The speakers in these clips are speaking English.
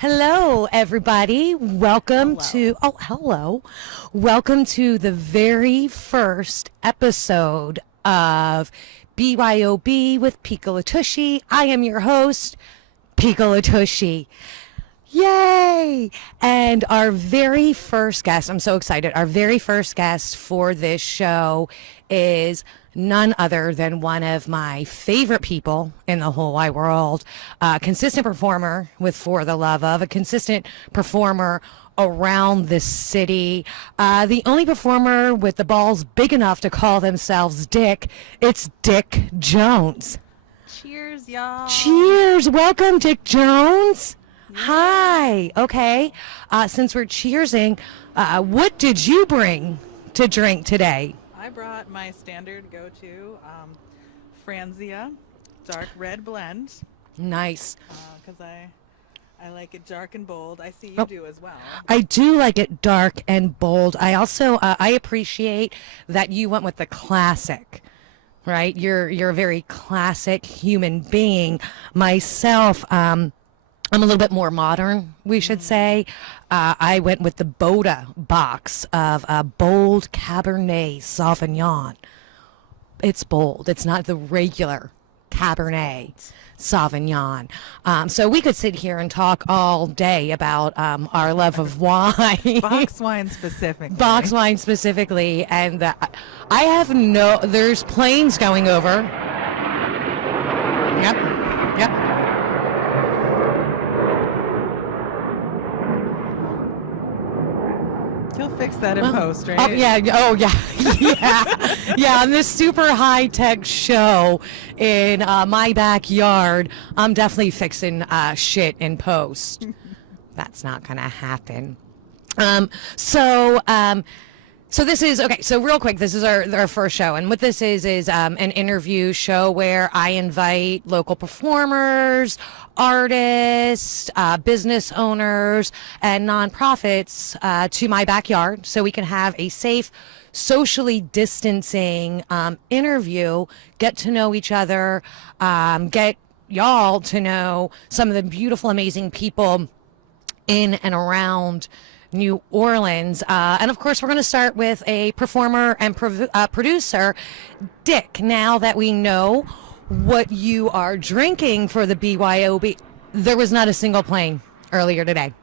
Hello, everybody. Welcome Hello. to, oh, hello. Welcome to the very first episode of BYOB with Pika Latushi. I am your host, Pika Latushi. Yay! And our very first guest, I'm so excited. Our very first guest for this show is none other than one of my favorite people in the whole wide world. A consistent performer with For the Love of, a consistent performer around the city. The only performer with the balls big enough to call themselves Dick. It's Dick Jones. Cheers, y'all. Cheers. Welcome, Dick Jones. Hi. Okay. Since we're cheersing, what did you bring to drink today? I brought my standard go-to Franzia dark red blend Nice. because I like it dark and bold. I see you Oh. do as well. I do like it dark and bold. I also I appreciate that you went with the classic. Right? You're a very classic human being. Myself, I'm a little bit more modern, we should say. I went with the Boda box of bold Cabernet Sauvignon. It's bold. It's not the regular Cabernet Sauvignon. So we could sit here and talk all day about our love of wine. Box wine specifically. Box wine specifically. And I have there's planes going over. Yep. Yep. He'll fix that in post, right? Oh yeah, yeah. On this super high tech show in my backyard, I'm definitely fixing shit in post. That's not gonna happen. So this is okay. So real quick, this is our first show, and what this is an interview show where I invite local performers, artists, business owners, and nonprofits to my backyard, so we can have a safe, socially distancing interview, get to know each other, get y'all to know some of the beautiful, amazing people in and around New Orleans. And of course, we're going to start with a performer and producer, Dick. Now that we know what you are drinking for the BYOB, there was not a single plane earlier today.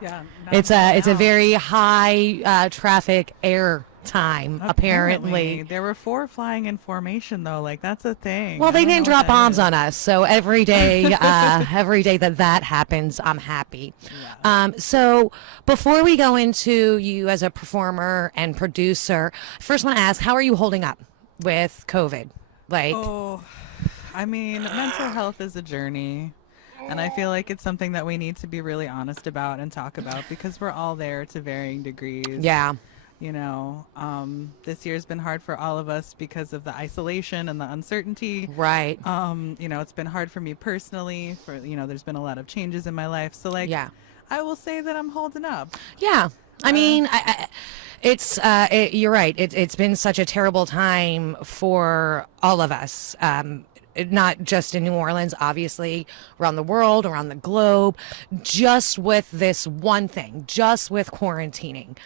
Yeah. It's a very high traffic air time, apparently. There were 4 flying in formation, though. Like, that's a thing. Well, I they don't know didn't what drop that bombs is. on us, so every day, every day that happens, I'm happy. Yeah. So before we go into you as a performer and producer, I first want to ask, how are you holding up with COVID? Like, Oh, I mean, mental health is a journey. And I feel like it's something that we need to be really honest about and talk about because we're all there to varying degrees. yeah, You know, this year's been hard for all of us because of the isolation and the uncertainty. right. You know, it's been hard for me personally. There's been a lot of changes in my life. So, like, Yeah. I will say that I'm holding up. Yeah. I mean, you're right. It's been such a terrible time for all of us. Not just in New Orleans, obviously, around the world, around the globe, just with this one thing, just with quarantining.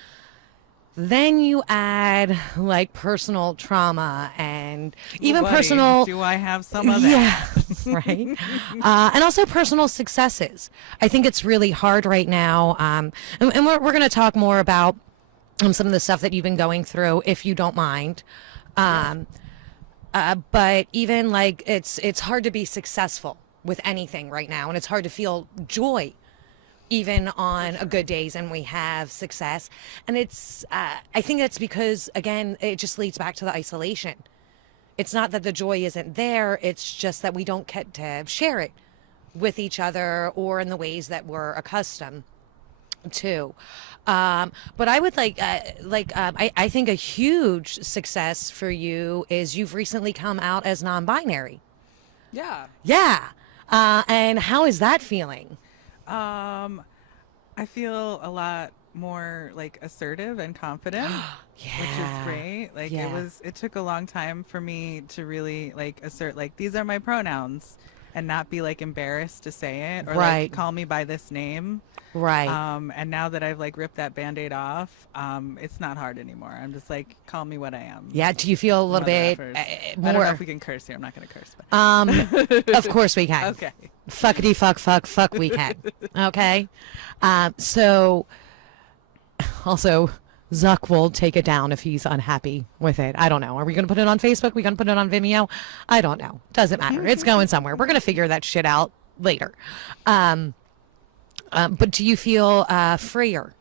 Then you add like personal trauma and even Buddy, personal. Do I have some of that? Yeah, right. And also personal successes. I think it's really hard right now. And we're going to talk more about some of the stuff that you've been going through, if you don't mind. But even like it's hard to be successful with anything right now, and it's hard to feel joy even on a good days and we have success. And it's I think that's because, again, it just leads back to the isolation. It's not that the joy isn't there, it's just that we don't get to share it with each other or in the ways that we're accustomed to. But I would I think a huge success for you is you've recently come out as non-binary. Yeah. Yeah. And how is that feeling? I feel a lot more like assertive and confident, which is great. Like Yeah. it took a long time for me to really like assert like these are my pronouns and not be like embarrassed to say it or Right. like call me by this name. Right. And now that I've like ripped that Band-Aid off, it's not hard anymore. I'm just like, call me what I am. Yeah. Do you feel a little bit I don't know more? if we can curse here. I'm not going to curse. But. Of course we can. Okay. Fuckity fuck we can. Okay. So also Zuck will take it down if he's unhappy with it. I don't know. Are we going to put it on Facebook? We going to put it on Vimeo? I don't know. Doesn't matter. It's going somewhere. We're going to figure that shit out later. But do you feel freer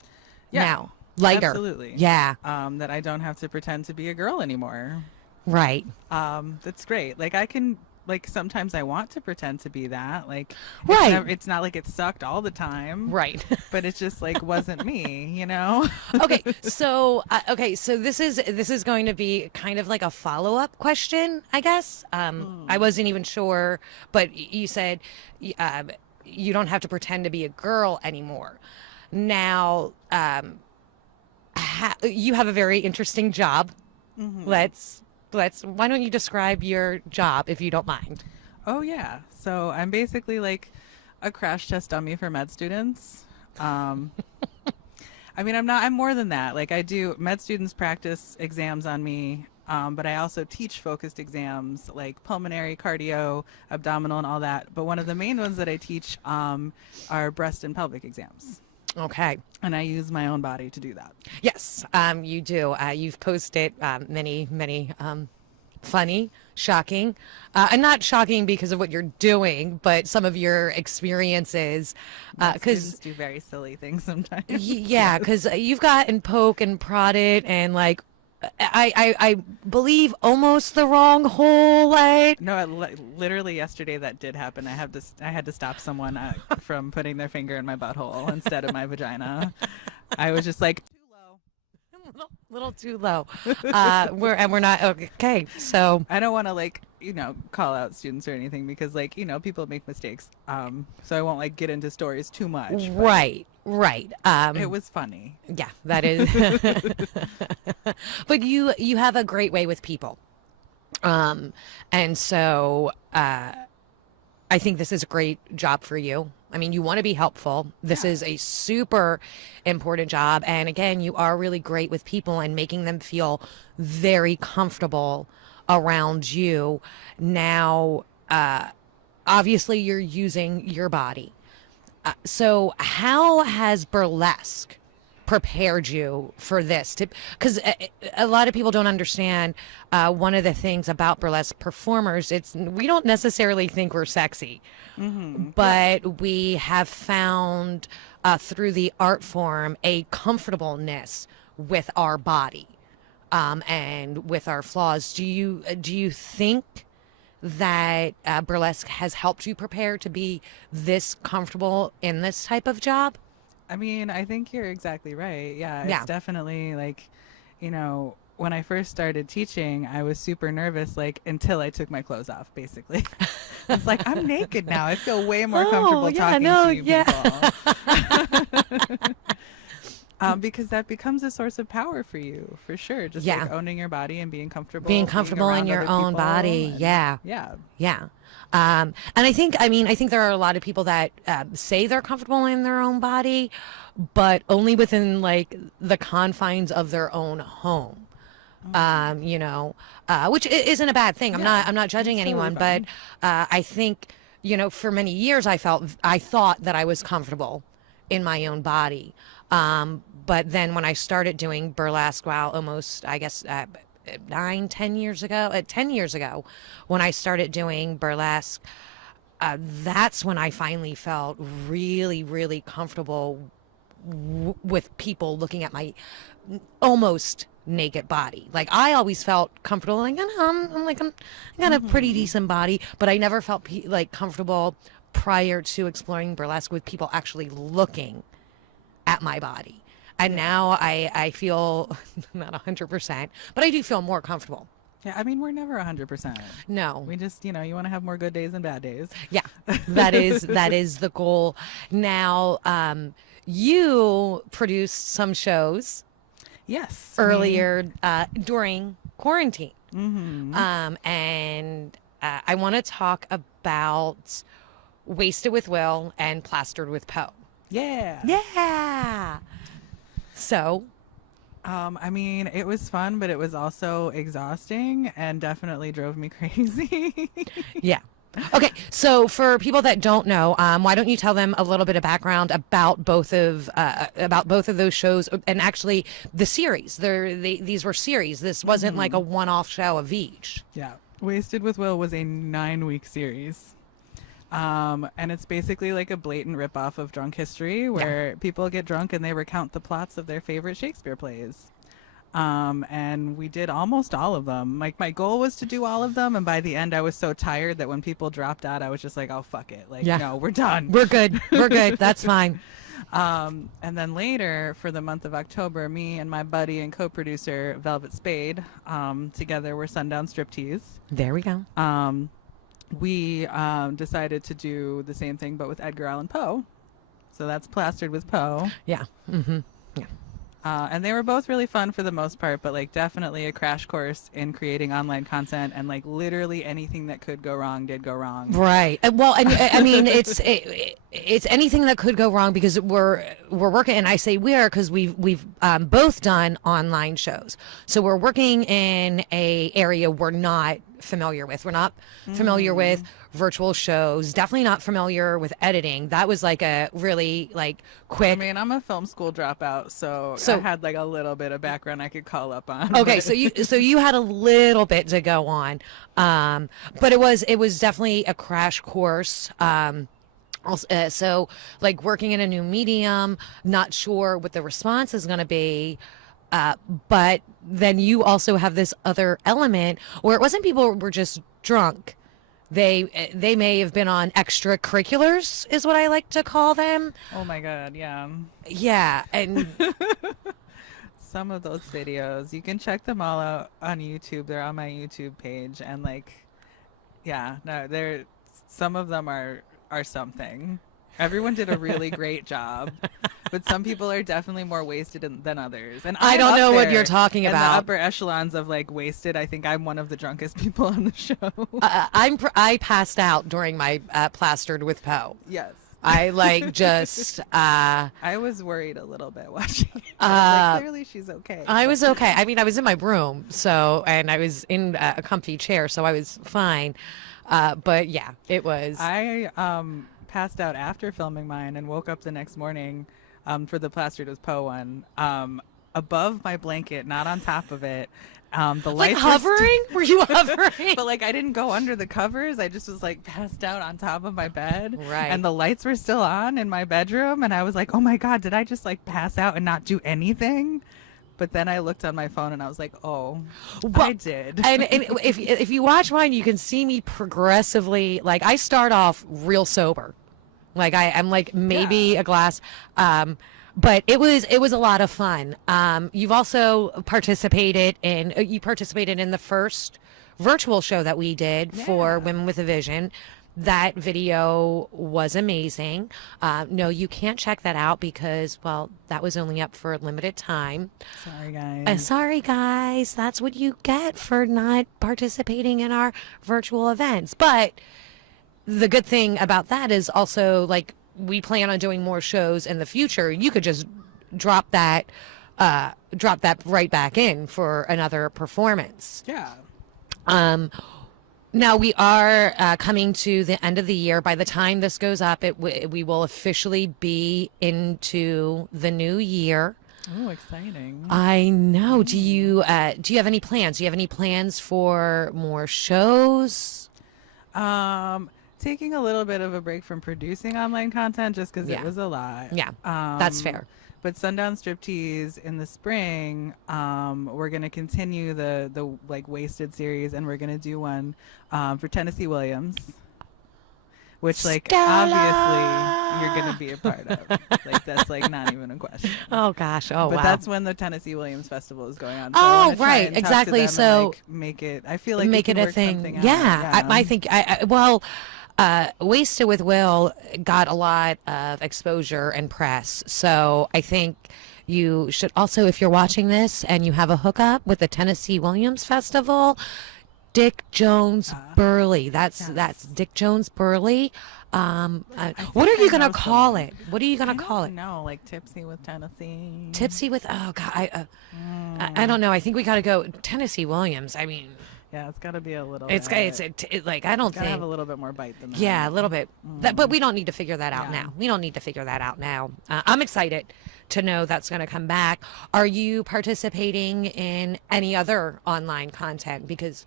now? Lighter? Absolutely. Yeah. That I don't have to pretend to be a girl anymore. Right. That's great. Like I can, like sometimes I want to pretend to be that. Like, Right. It's not like it sucked all the time. Right. But it just like wasn't me, you know? Okay, so this is going to be kind of like a follow-up question, I guess. I wasn't even sure, but you said you don't have to pretend to be a girl anymore. Now, you have a very interesting job. Let's why don't you describe your job if you don't mind? Oh yeah. So I'm basically like a crash test dummy for med students. I mean, I'm more than that. Like I do med students practice exams on me. But I also teach focused exams like pulmonary, cardio, abdominal, and all that. But one of the main ones that I teach are breast and pelvic exams. Okay. And I use my own body to do that. Yes, you do. You've posted many funny, shocking, and not shocking because of what you're doing, but some of your experiences. Because do very silly things sometimes. Yeah, because you've gotten poked and prodded and like. I believe almost the wrong hole. Like no, literally yesterday that did happen. I had to stop someone from putting their finger in my butthole instead of my vagina. I was just like too low, little too low. We're not okay. So I don't want to like call out students or anything because like people make mistakes. So I won't like get into stories too much. Right. It was funny. Yeah, that is. But you have a great way with people. And so I think this is a great job for you. I mean, you want to be helpful. This is a super important job. And again, you are really great with people and making them feel very comfortable around you. Now, obviously, you're using your body. So how has burlesque prepared you for this? Because a lot of people don't understand one of the things about burlesque performers. We don't necessarily think we're sexy, but we have found through the art form a comfortableness with our body and with our flaws. Do you think that burlesque has helped you prepare to be this comfortable in this type of job? I mean, I think you're exactly right. Yeah, it's definitely like, when I first started teaching, I was super nervous, like until I took my clothes off, basically. It's like, I'm naked now. I feel way more comfortable talking to you people. Because that becomes a source of power for you, for sure. Just like owning your body and being comfortable in your own body. Yeah. And I think there are a lot of people that say they're comfortable in their own body, but only within like the confines of their own home. Which isn't a bad thing. I'm not judging anyone, but I think for many years I thought that I was comfortable in my own body. But then when I started doing burlesque, almost, I guess, 10 years ago, when I started doing burlesque, that's when I finally felt really, really comfortable with people looking at my almost naked body. Like I always felt comfortable, like I got a pretty decent body, but I never felt like comfortable prior to exploring burlesque with people actually looking at my body. And now I feel not 100%, but I do feel more comfortable. Yeah, I mean, we're never 100%. No. We just, you want to have more good days than bad days. Yeah, that is the goal. Now, you produced some shows. Yes. Earlier during quarantine. And I want to talk about Wasted with Will and Plastered with Poe. Yeah. Yeah. So, I mean, it was fun, but it was also exhausting and definitely drove me crazy. yeah. Okay, so for people that don't know, why don't you tell them a little bit of background about both of those shows, and actually the series? These were series. This wasn't like a one-off show of each. Yeah. Wasted with Will was a 9-week series. And it's basically like a blatant ripoff of Drunk History, where people get drunk and they recount the plots of their favorite Shakespeare plays. And we did almost all of them. Like, my goal was to do all of them, and by the end I was so tired that when people dropped out, I was just like, oh, fuck it. Like, no, we're done. We're good. We're good. That's fine. And then later, for the month of October, me and my buddy and co-producer Velvet Spade, together were Sundown Striptease. There we go. We decided to do the same thing, but with Edgar Allan Poe. So that's Plastered with Poe. Yeah. Mm-hmm. Yeah. And they were both really fun for the most part, but like definitely a crash course in creating online content, and like literally anything that could go wrong did go wrong. Right. Well, I mean, it's anything that could go wrong, because we're working, and I say because we've both done online shows, so we're working in a area we're not familiar with. We're not familiar with virtual shows. Definitely not familiar with editing. That was like a really like quick. I mean, I'm a film school dropout, so I had like a little bit of background I could call up on. Okay, so you had a little bit to go on, but it was definitely a crash course. So like working in a new medium, not sure what the response is going to be. But then you also have this other element where it wasn't people were just drunk. They may have been on extracurriculars, is what I like to call them. Oh my God, yeah. Yeah, and some of those videos, you can check them all out on YouTube. They're on my YouTube page, and like, yeah, no, some of them are something. Everyone did a really great job, but some people are definitely more wasted than others. And I don't know what you're talking about. In the upper echelons of like wasted, I think I'm one of the drunkest people on the show. I passed out during my Plastered with Poe. Yes. I like just. I was worried a little bit watching it. Like, clearly she's okay. I was okay. I mean, I was in my room, and I was in a comfy chair, so I was fine. But yeah, it was. I passed out after filming mine and woke up the next morning for the Plastered with Poe one, above my blanket, not on top of it. The lights hovering? Were you hovering? But like I didn't go under the covers. I just was like passed out on top of my bed. Right. And the lights were still on in my bedroom, and I was like, oh my God, did I just like pass out and not do anything? But then I looked on my phone and I was like, oh, I did. And if you watch mine, you can see me progressively, like I start off real sober. Like I'm like maybe a glass. But it was a lot of fun. You've also participated in the first virtual show that we did for Women with a Vision. That video was amazing. No, you can't check that out because, well, that was only up for a limited time. Sorry, guys. That's what you get for not participating in our virtual events. But the good thing about that is also, like, we plan on doing more shows in the future. You could just drop that right back in for another performance. Yeah. Now we are coming to the end of the year. By the time this goes up, we will officially be into the new year. Oh, exciting! I know. Do you have any plans? Do you have any plans for more shows? Taking a little bit of a break from producing online content just because it was a lot. Yeah, that's fair. But Sundown Striptease in the spring, we're gonna continue the like Wasted series, and we're gonna do one for Tennessee Williams, which like obviously you're gonna be a part of. Like that's like not even a question. Oh gosh! Oh but wow! that's when the Tennessee Williams Festival is going on. So oh right, exactly. So and, like, make it. I feel like make it a thing. Yeah, I think. Wasted with Will got a lot of exposure and press. So I think you should also, if you're watching this and you have a hookup with the Tennessee Williams Festival, Dick Jones Burley. That's Dick Jones Burley. What are you gonna call it? What are you gonna call it? No, like Tipsy with Tennessee. Tipsy with, oh God, I don't know. I think we got to go Tennessee Williams. I mean, Yeah, it's got to be a little. like I don't gotta have a think. little bit more bite than that. Yeah, a little bit. But we don't need to figure that out Yeah. now. We don't need to figure that out now. I'm excited to know that's going to come back. Are you participating in any other online content? Because,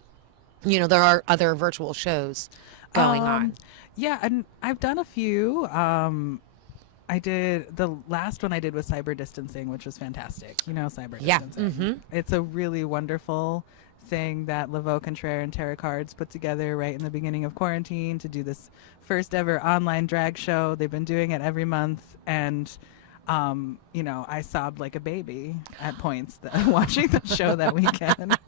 there are other virtual shows going on. Yeah, and I've done a few. I did the last one I did was cyber distancing, which was fantastic. Cyber Yeah. distancing. It's a really wonderful thing that Laveau Contraire and Tarot Cards put together right in the beginning of quarantine to do this first ever online drag show. They've been doing it every month, and I sobbed like a baby at points watching the show that weekend.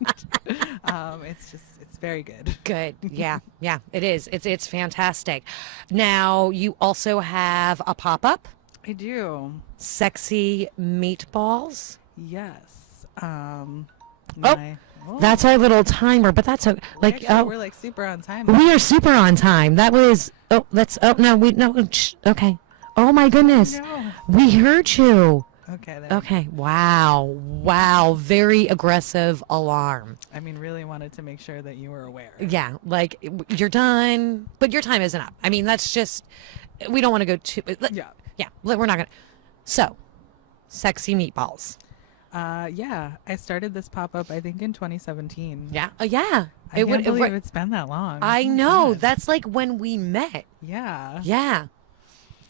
It's very good. Good. Yeah. Yeah, it is. It's fantastic. Now, you also have a pop-up, I do. Sexy Meatballs. Yes. That's our little timer, but that's We're like super on time. we are super on time. That was okay. Oh my goodness. No. We heard you. Okay. Okay. Wow. Very aggressive alarm. I mean, really wanted to make sure that you were aware. Yeah, like you're done, but your time isn't up. I mean, that's just, we don't want to go too. Yeah, we're not gonna. So, Sexy Meatballs. Yeah, I started this pop up I think in 2017. Yeah. Yeah. I can't believe it's been that long. I know. That's like when we met. Yeah. Yeah.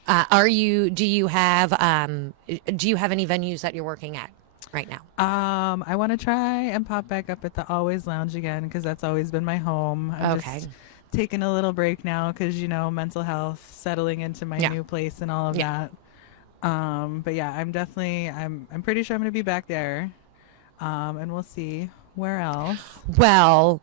Do you have any venues that you're working at right now? I want to try and pop back up at the Always Lounge again because that's always been my home. I'm just taking a little break now because mental health, settling into my new place and all of that. But yeah, I'm pretty sure I'm gonna be back there, and we'll see where else. Well,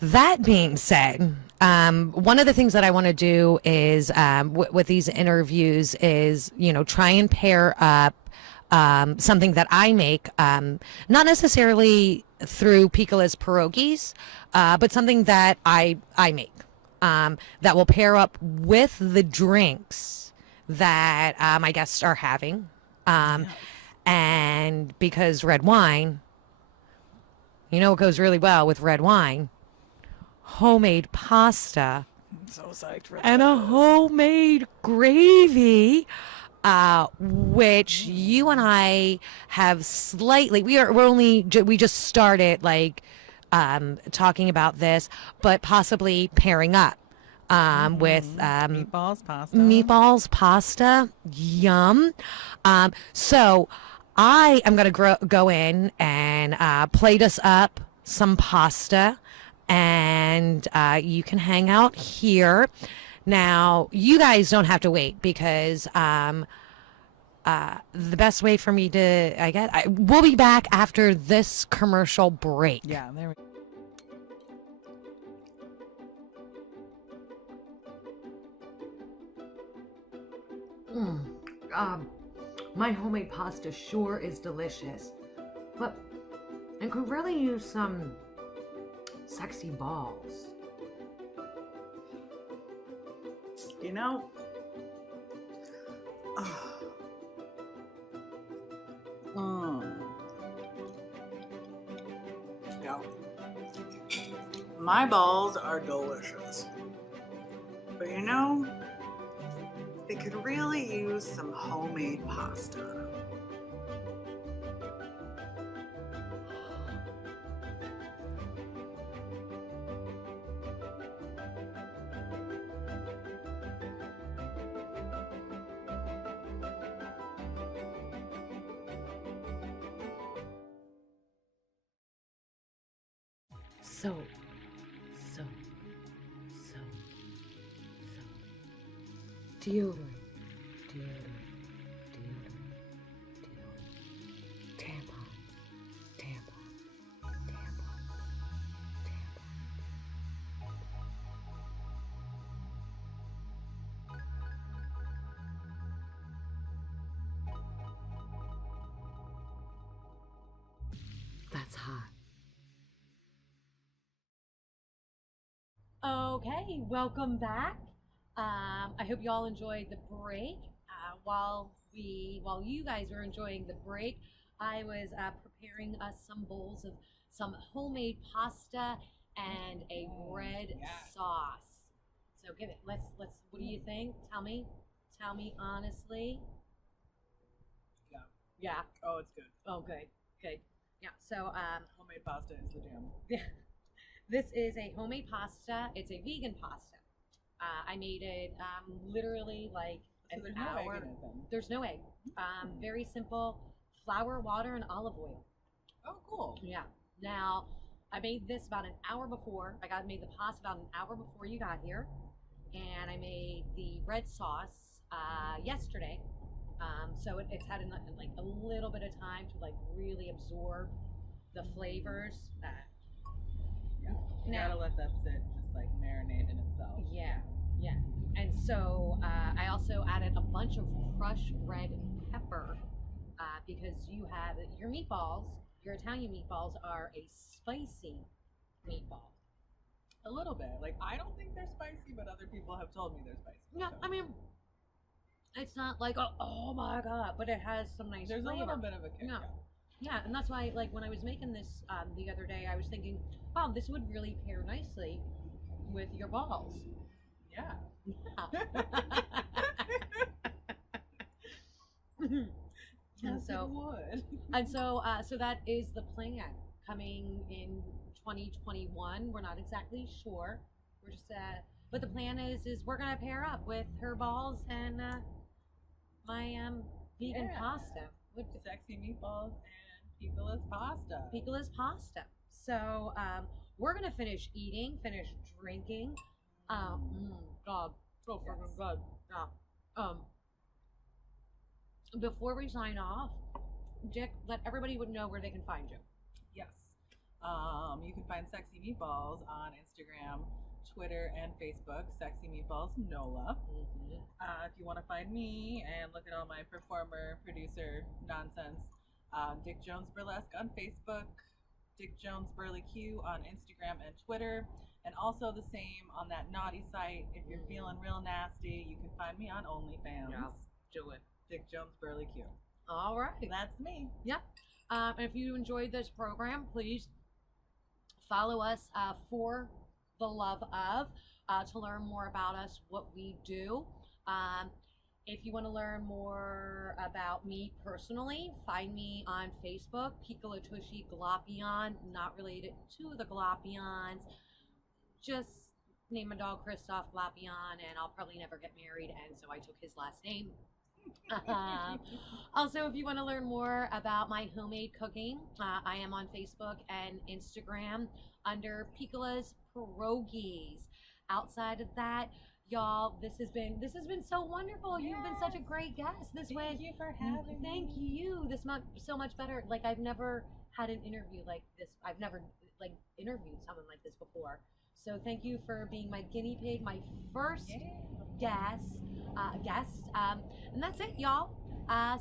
that being said, one of the things that I want to do is with these interviews is try and pair up something that I make, not necessarily through Piccola's pierogies, but something that I make that will pair up with the drinks that my guests are having, and because red wine, what goes really well with red wine. Homemade pasta. I'm so psyched for and a homemade gravy, which you and I have slightly. We just started talking about this, but possibly pairing up with meatballs pasta. Yum. So I am gonna go in and plate us up some pasta. And you can hang out here. Now, you guys don't have to wait because the best way for me to, we'll be back after this commercial break. Yeah, there we go. My homemade pasta sure is delicious, but I could really use some sexy balls. Yeah. My balls are delicious. But they could really use some homemade pasta. So deodorant. Tampon. That's hot. welcome back. I hope you all enjoyed the break. While you guys were enjoying the break, I was preparing us some bowls of some homemade pasta and a red sauce. So give it. Let's. What do you think? Tell me honestly. Yeah. Yeah. Oh, it's good. Oh, good. Good. Yeah. So Homemade pasta is the jam. yeah. This is a homemade pasta. It's a vegan pasta. I made it literally like So an there's no hour. egg in it then. There's no egg. Very simple. Flour, water, and olive oil. Oh, cool. Yeah. Now, I made this about an hour before. Made the pasta about an hour before you got here, and I made the red sauce yesterday. So it's had like a little bit of time to like really absorb the flavors. Yeah. You Now- gotta let that sit, just like marinate in itself. Yeah, yeah. And so I also added a bunch of crushed red pepper because you have your meatballs, your Italian meatballs are a spicy meatball. A little bit. Like, I don't think they're spicy, but other people have told me they're spicy. Yeah, so. I mean, it's not like, oh my God, but it has some nice There's flavor. a little bit of a kick. Yeah. Yeah, and that's why, like, when I was making this the other day, I was thinking, wow, this would really pair nicely with your balls. Yeah. Yeah. Yes, it would. So that is the plan coming in 2021. We're not exactly sure. We're just but the plan is we're gonna pair up with her balls and my vegan Yeah. pasta. Sexy meatballs and pickle's pasta. Pickle's pasta. So we're gonna finish eating, finish drinking. God, so freaking Yes. good. Yeah. Before we sign off, Dick, let everybody would know where they can find you. Yes. You can find Sexy Meatballs on Instagram, Twitter, and Facebook. Sexy Meatballs NOLA. If you want to find me and look at all my performer, producer nonsense, Dick Jones Burlesque on Facebook, Dick Jones Burlesque on Instagram and Twitter, and also the same on that naughty site. If you're feeling real nasty, you can find me on OnlyFans. Yeah, do it. Dick Jones Burlesque. All right. That's me. Yep. And if you enjoyed this program, please follow us for the love of to learn more about us, what we do. If you want to learn more about me personally, find me on Facebook, Picolatushi Galopion, not related to the Galopions. Just name a dog Christoph Galopion, and I'll probably never get married, and so I took his last name. Also, if you want to learn more about my homemade cooking, I am on Facebook and Instagram under Piccola's Pierogies. Outside of that, y'all, this has been so wonderful. You've been such a great guest. Thank you for having me. Thank you. This much so much better. Like, I've never had an interview like this. I've never like interviewed someone like this before. So thank you for being my guinea pig, my first guest. And that's it, y'all.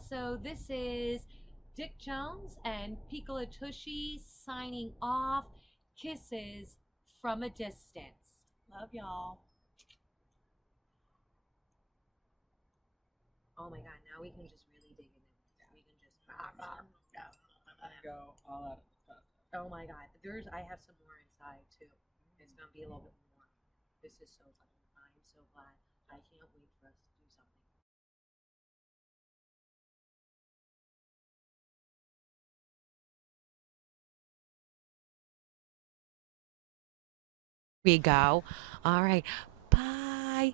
So this is Dick Jones and Picolatushi signing off. Kisses from a distance. Love y'all. Oh my God! Now we can just really dig into this. We can just Go all out of this pasta. Oh my God! I have some more inside too. It's gonna be a little bit more. This is so fun. I'm so glad. I can't wait for us to do something. We go. All right. Bye.